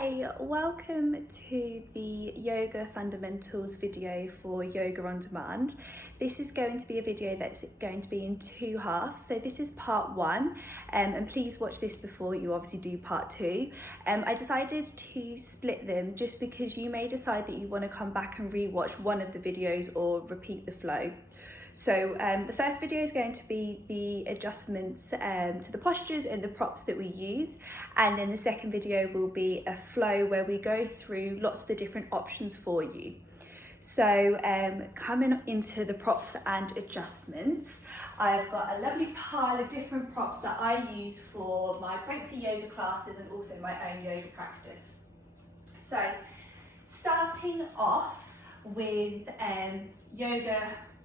Hi, welcome to the Yoga Fundamentals video for Yoga on Demand. This is going to be a video that's going to be in two halves. So this is part one, and please watch this before you obviously do part two. I decided to split them just because you may decide that you want to come back and rewatch one of the videos or repeat the flow. So the first video is going to be the adjustments to the postures and the props that we use, and then the second video will be a flow where we go through lots of the different options for you. So coming into the props and adjustments, I've got a lovely pile of different props that I use for my pregnancy yoga classes and also my own yoga practice. So starting off with yoga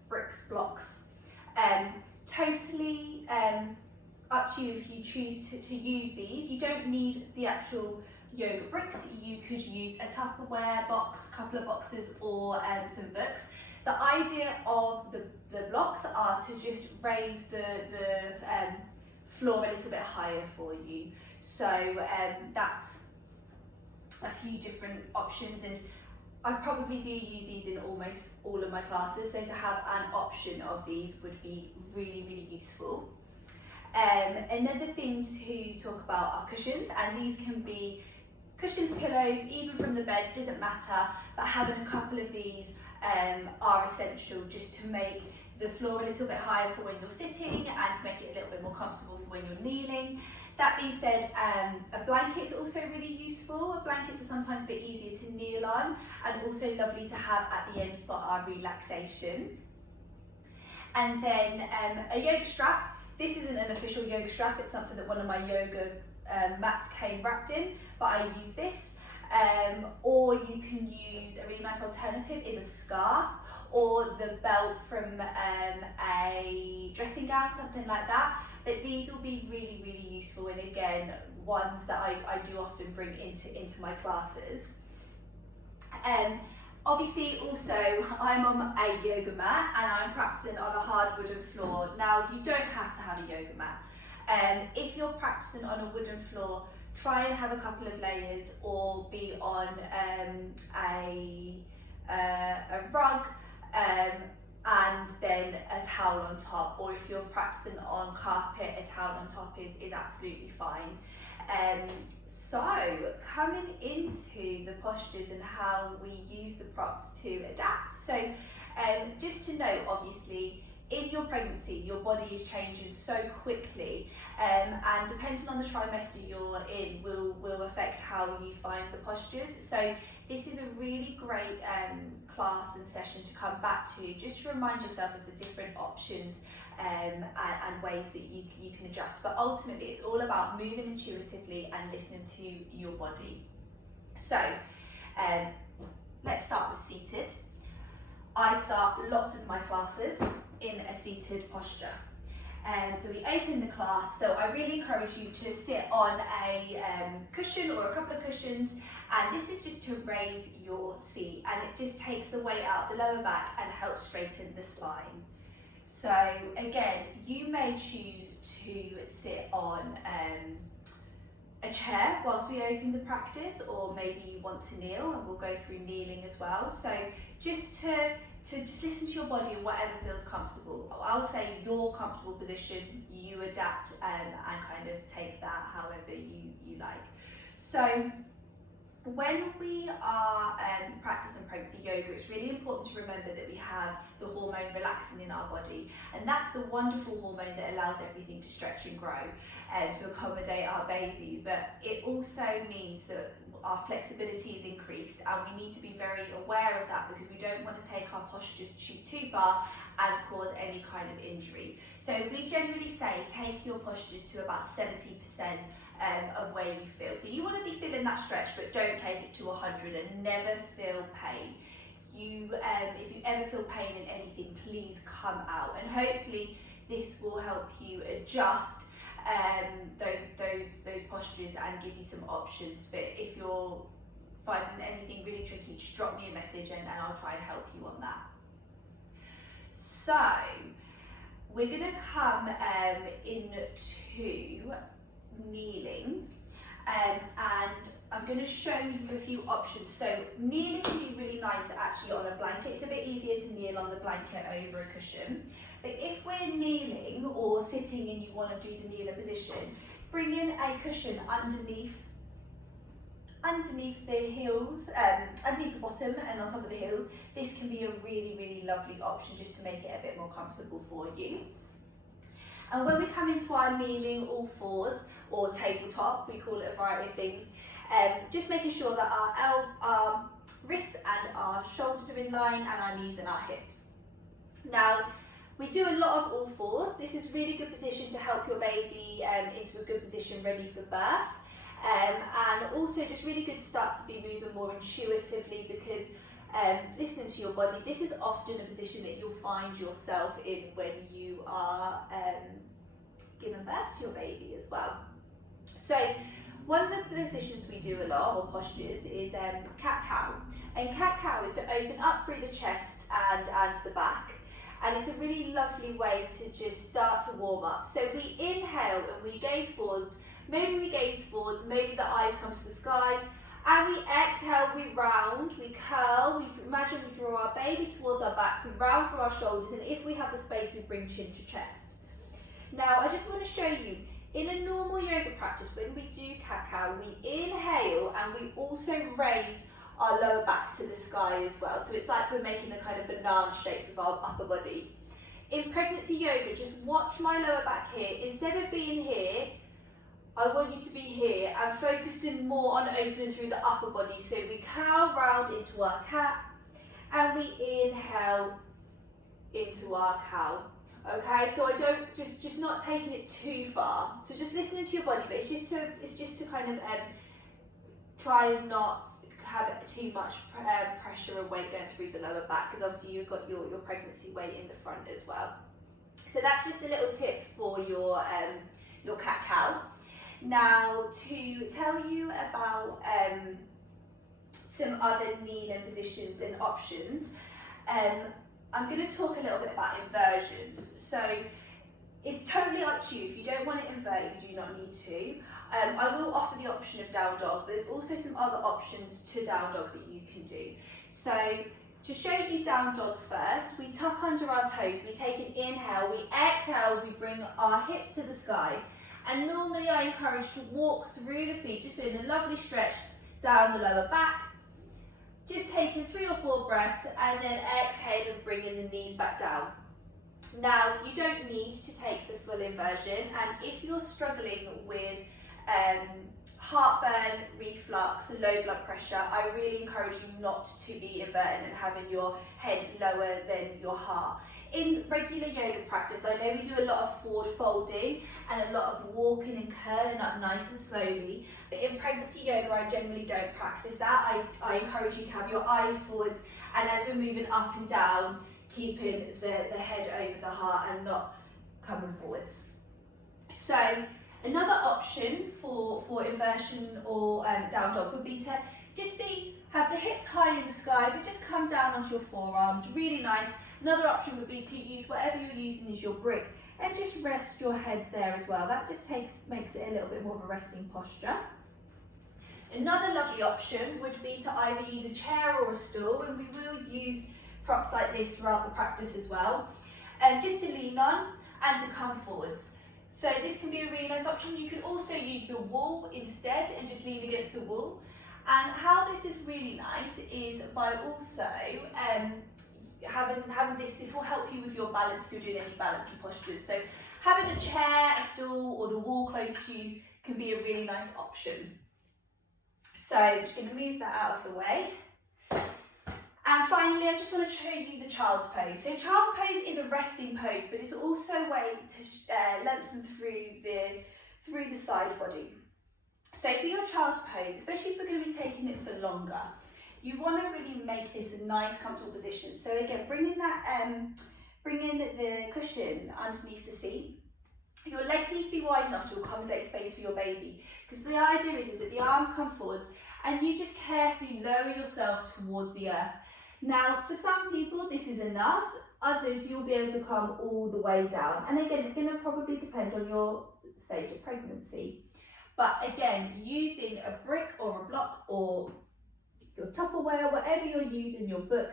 bricks blocks, totally up to you if you choose to use these. You don't need the actual yoga bricks. You could use a Tupperware box, a couple of boxes, or some books. The idea of the blocks are to just raise the floor a little bit higher for you. So that's a few different options, and I probably do use these in almost all of my classes, so to have an option of these would be really, really useful. Another thing to talk about are cushions, and these can be cushions, pillows, even from the bed, it doesn't matter, but having a couple of these are essential just to make the floor a little bit higher for when you're sitting and to make it a little bit more comfortable for when you're kneeling. That being said, a blanket is also really useful. Blankets are sometimes a bit easier to kneel on and also lovely to have at the end for our relaxation. And then a yoga strap. This isn't an official yoga strap, it's something that one of my yoga mats came wrapped in, but I use this. Or you can use, a really nice alternative is a scarf or the belt from a dressing gown, something like that. But these will be really, really useful, and again, ones that I do often bring into my classes. Obviously, also, I'm on a yoga mat and I'm practicing on a hard wooden floor. Now, you don't have to have a yoga mat. If you're practicing on a wooden floor, try and have a couple of layers or be on a rug, and then a towel on top, or if you're practicing on carpet, a towel on top is absolutely fine. So coming into the postures and how we use the props to adapt. So just to note, obviously, in your pregnancy, your body is changing so quickly, and depending on the trimester you're in will affect how you find the postures. So this is a really great class and session to come back to, just to remind yourself of the different options and ways that you can adjust. But ultimately, it's all about moving intuitively and listening to your body. So let's start with seated. I start lots of my classes in a seated posture. So we open the class, so I really encourage you to sit on a cushion or a couple of cushions, and this is just to raise your seat, and it just takes the weight out the lower back and helps straighten the spine. So again, you may choose to sit on a chair whilst we open the practice, or maybe you want to kneel, and we'll go through kneeling as well. So just to just listen to your body and whatever feels comfortable. I'll say your comfortable position, you adapt and kind of take that however you like. So when we are practicing pregnancy yoga, it's really important to remember that we have the hormone relaxin in our body, and that's the wonderful hormone that allows everything to stretch and grow to accommodate our baby. But it also means that our flexibility is increased, and we need to be very aware of that because we don't want to take our postures too far and cause any kind of injury. So we generally say take your postures to about 70% of where you feel. So you want to be feeling that stretch, but don't take it to 100 and never feel pain. If you ever feel pain in anything, please come out, and hopefully this will help you adjust those postures and give you some options. But if you're finding anything really tricky, just drop me a message and I'll try and help you on that. So we're going to come into kneeling, and I'm I'm going to show you a few options. So kneeling can be really nice actually on a blanket. It's a bit easier to kneel on the blanket over a cushion. But if we're kneeling or sitting and you want to do the kneeling position, bring in a cushion underneath the heels, underneath the bottom and on top of the heels. This can be a really, really lovely option just to make it a bit more comfortable for you. And when we come into our kneeling all fours or tabletop, we call it a variety of things, just making sure that our wrists and our shoulders are in line and our knees and our hips. Now, we do a lot of all fours. This is a really good position to help your baby into a good position ready for birth. And also just really good to start to be moving more intuitively, because listening to your body, this is often a position that you'll find yourself in when you are giving birth to your baby as well. So one of the positions we do a lot, or postures, is cat-cow. And cat-cow is to open up through the chest and the back. And it's a really lovely way to just start to warm up. So we inhale and we gaze forwards. Maybe we gaze forwards, maybe the eyes come to the sky. And we exhale, we round, we curl, imagine we draw our baby towards our back, we round through our shoulders, and if we have the space, we bring chin to chest. Now, I just want to show you, in a normal yoga practice, when we do cat-cow, we inhale and we also raise our lower back to the sky as well. So it's like we're making a kind of banana shape with our upper body. In pregnancy yoga, just watch my lower back here. Instead of being here, I want you to be here and focusing more on opening through the upper body. So we curl round into our cat and we inhale into our cow. Okay, so I don't just not taking it too far. So just listening to your body, but it's just to kind of try and not have too much pressure and weight going through the lower back, because obviously you've got your pregnancy weight in the front as well. So that's just a little tip for your cat-cow. Now, to tell you about some other kneeling positions and options, I'm going to talk a little bit about inversions. So it's totally up to you. If you don't want to invert, you do not need to. I will offer the option of down dog. There's also some other options to down dog that you can do. So to show you down dog first, we tuck under our toes, we take an inhale, we exhale, we bring our hips to the sky. And normally I encourage to walk through the feet, just doing a lovely stretch down the lower back. Just taking 3 or 4 breaths and then exhale and bringing the knees back down. Now, you don't need to take the full inversion, and if you're struggling with heartburn, reflux, low blood pressure, I really encourage you not to be inverting and having your head lower than your heart. In regular yoga practice, I know we do a lot of forward folding and a lot of walking and curling up nice and slowly, but in pregnancy yoga I generally don't practice that. I encourage you to have your eyes forwards, and as we're moving up and down, keeping the head over the heart and not coming forwards. So another option for inversion or down dog would be to just have the hips high in the sky, but just come down onto your forearms, really nice. Another option would be to use whatever you're using as your brick and just rest your head there as well. That just makes it a little bit more of a resting posture. Another lovely option would be to either use a chair or a stool, and we will use props like this throughout the practice as well, just to lean on and to come forwards. So this can be a really nice option. You can also use the wall instead and just lean against the wall. And how this is really nice is by also having this will help you with your balance if you're doing any balancing postures. So having a chair, a stool, or the wall close to you can be a really nice option. So I'm just going to move that out of the way. And finally, I just want to show you the child's pose. So child's pose is a resting pose, but it's also a way to lengthen through the side body. So for your child's pose, especially if we're going to be taking it for longer, you want to really make this a nice, comfortable position. So again, bring in the cushion underneath the seat. Your legs need to be wide enough to accommodate space for your baby, because the idea is that the arms come forwards and you just carefully lower yourself towards the earth. Now, to some people, this is enough. Others, you'll be able to come all the way down. And again, it's going to probably depend on your stage of pregnancy. But again, using a brick or a block block or your Tupperware, whatever you're using, your book,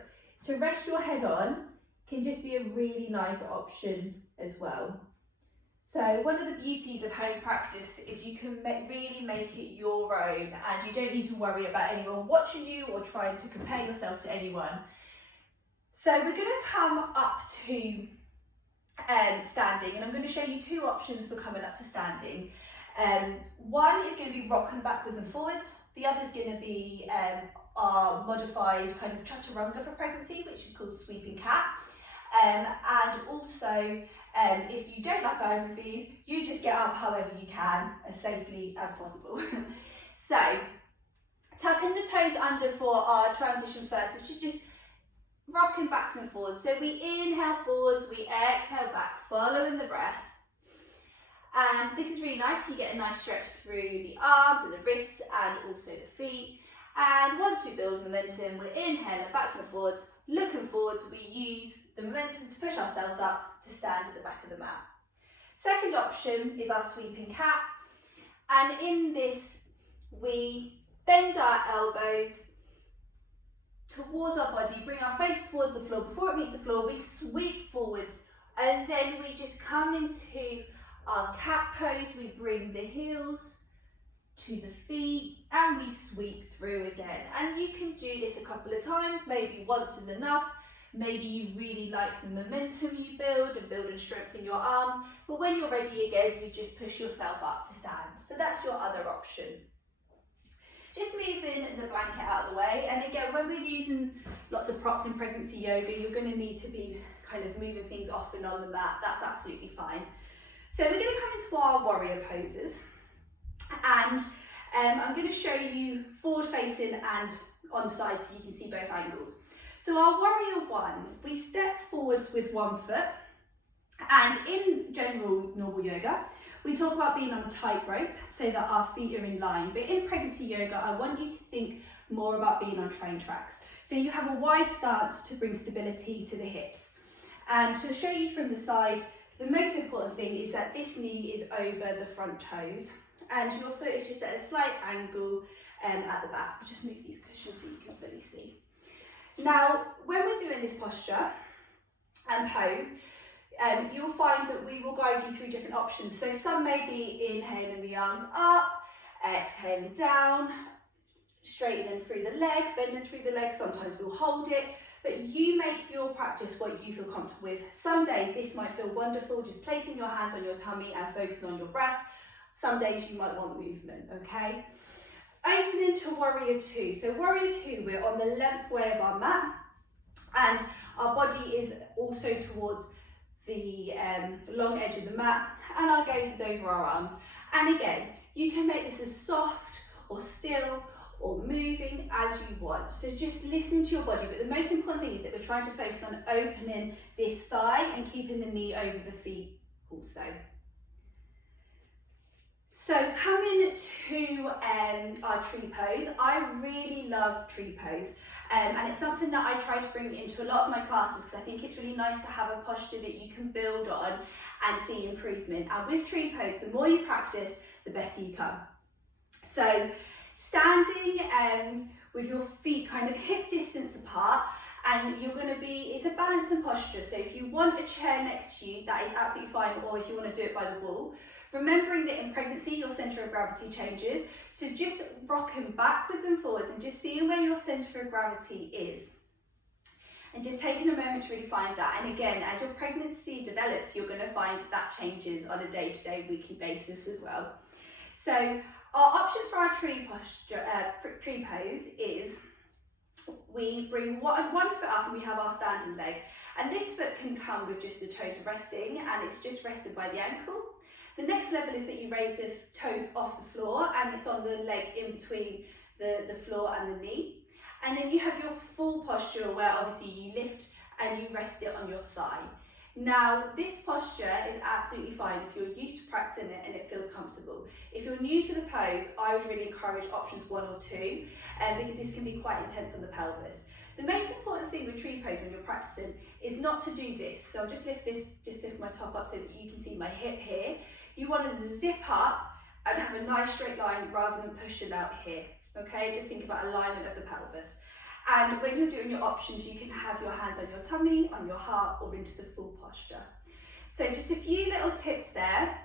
to rest your head on can just be a really nice option as well. So one of the beauties of home practice is you can really make it your own, and you don't need to worry about anyone watching you or trying to compare yourself to anyone. So we're going to come up to standing, and I'm going to show you two options for coming up to standing. One is going to be rocking backwards and forwards. The other is going to be our modified kind of chaturanga for pregnancy, which is called sweeping cat. And also, if you don't like either of these, you just get up however you can, as safely as possible. So, tucking the toes under for our transition first, which is just rocking backwards and forwards. So we inhale forwards, we exhale back, following the breath. And this is really nice. You get a nice stretch through the arms and the wrists and also the feet. And once we build momentum, we're inhaling backwards and forwards, looking forwards. We use the momentum to push ourselves up to stand at the back of the mat. Second option is our sweeping cat. And in this, we bend our elbows towards our body, bring our face towards the floor. Before it meets the floor, we sweep forwards, and then we just come into our cat pose. We bring the heels to the feet and we sweep through again. And you can do this a couple of times, maybe once is enough. Maybe you really like the momentum you build and strengthen your arms, but when you're ready again, you just push yourself up to stand. So that's your other option. Just moving the blanket out of the way, and again, when we're using lots of props in pregnancy yoga, you're going to need to be kind of moving things off and on the mat. That's absolutely fine. So we're going to come into our warrior poses, and I'm going to show you forward facing and on side so you can see both angles. So our warrior one, we step forwards with one foot, and in general normal yoga, we talk about being on a tightrope so that our feet are in line. But in pregnancy yoga, I want you to think more about being on train tracks. So you have a wide stance to bring stability to the hips. And to show you from the side, the most important thing is that this knee is over the front toes and your foot is just at a slight angle at the back. I'll just move these cushions so you can fully see. Now, when we're doing this posture and pose, you'll find that we will guide you through different options. So some may be inhaling the arms up, exhaling down, straightening through the leg, bending through the leg. Sometimes we'll hold it, but you make your practice what you feel comfortable with. Some days this might feel wonderful, just placing your hands on your tummy and focusing on your breath. Some days you might want movement, okay? Opening to warrior two. So warrior two, we're on the length way of our mat and our body is also towards the long edge of the mat and our gaze is over our arms. And again, you can make this as soft or still or moving as you want. So just listen to your body, but the most important thing is that we're trying to focus on opening this thigh and keeping the knee over the feet also. So coming to our tree pose, I really love tree pose and it's something that I try to bring into a lot of my classes because I think it's really nice to have a posture that you can build on and see improvement. And with tree pose, the more you practice, the better you come. So standing with your feet kind of hip distance apart, and you're going to be, it's a balancing posture. So if you want a chair next to you, that is absolutely fine, or if you want to do it by the wall. Remembering that in pregnancy, your centre of gravity changes. So just rocking backwards and forwards and just seeing where your centre of gravity is. And just taking a moment to really find that. And again, as your pregnancy develops, you're going to find that changes on a day-to-day, weekly basis as well. So our options for our tree posture, tree pose is we bring one foot up and we have our standing leg. And this foot can come with just the toes resting and it's just rested by the ankle. The next level is that you raise the toes off the floor and it's on the leg in between the floor and the knee. And then you have your full posture where obviously you lift and you rest it on your thigh. Now, this posture is absolutely fine if you're used to practicing it and it feels comfortable. If you're new to the pose, I would really encourage options 1 or 2 because this can be quite intense on the pelvis. The most important thing with tree pose when you're practicing is not to do this. So I'll just lift my top up so that you can see my hip here. You want to zip up and have a nice straight line rather than pushing out here. Okay, just think about alignment of the pelvis. And when you're doing your options, you can have your hands on your tummy, on your heart, or into the full posture. So just a few little tips there,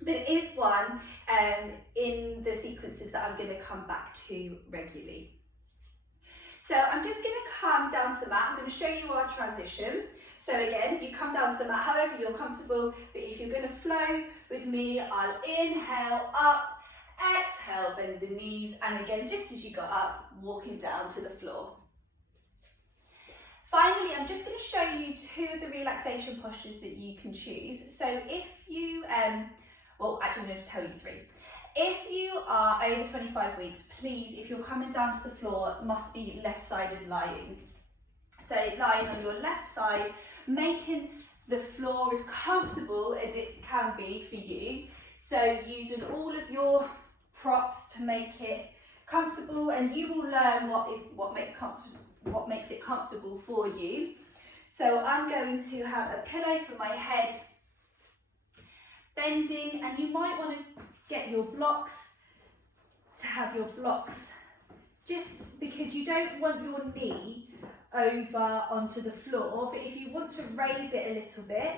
but it is one in the sequences that I'm going to come back to regularly. So I'm just going to come down to the mat. I'm going to show you our transition. So again, you come down to the mat however you're comfortable, but if you're going to flow with me, I'll inhale up, exhale, bend the knees, and again, just as you got up, walking down to the floor. Finally, I'm just going to show you 2 of the relaxation postures that you can choose. So if you, well, actually I'm going to tell you 3. If you are over 25 weeks, please, if you're coming down to the floor, it must be left-sided lying. So lying on your left side, making the floor as comfortable as it can be for you. So using all of your props to make it comfortable, and you will learn what makes it comfortable for you. So I'm going to have a pillow for my head, bending, and you might want to get your blocks, to have your blocks, just because you don't want your knee over onto the floor, but if you want to raise it a little bit,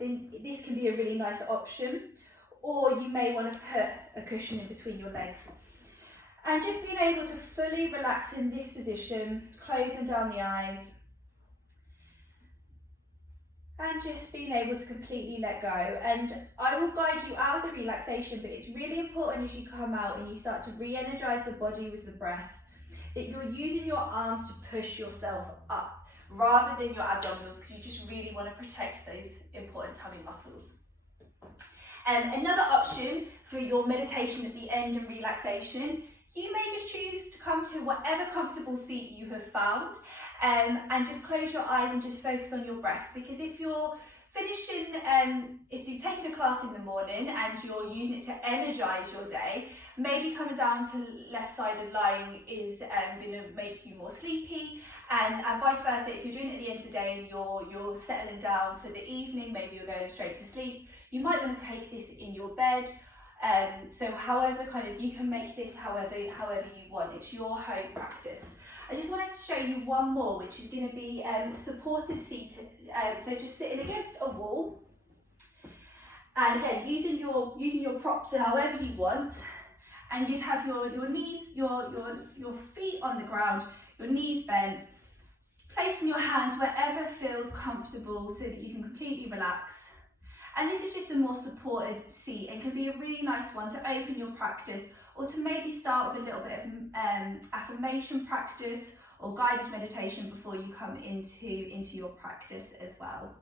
then this can be a really nice option, or you may want to put a cushion in between your legs. And just being able to fully relax in this position, closing down the eyes, and just being able to completely let go. And I will guide you out of the relaxation, but it's really important as you come out and you start to re-energize the body with the breath, that you're using your arms to push yourself up rather than your abdominals, because you just really want to protect those important tummy muscles. Another option for your meditation at the end and relaxation, you may just choose to come to whatever comfortable seat you have found, and just close your eyes and just focus on your breath. Because if you're finishing, if you've taken a class in the morning and you're using it to energize your day, maybe coming down to left-sided lying is going to make you more sleepy, and vice versa. If you're doing it at the end of the day and you're settling down for the evening, maybe you're going straight to sleep, you might want to take this in your bed. So however, kind of, you can make this however you want. It's your home practice. I just wanted to show you one more, which is going to be supported seat. So just sitting against a wall, and again using your props however you want, and you'd have your knees, your feet on the ground, your knees bent, placing your hands wherever feels comfortable so that you can completely relax. And this is just a more supported seat and can be a really nice one to open your practice, or to maybe start with a little bit of affirmation practice or guided meditation before you come into your practice as well.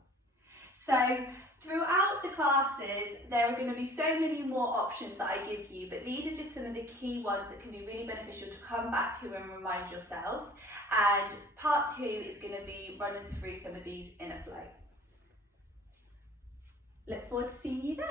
So throughout the classes, there are going to be so many more options that I give you, but these are just some of the key ones that can be really beneficial to come back to and remind yourself. And part 2 is going to be running through some of these in a flow. Look forward to seeing you there.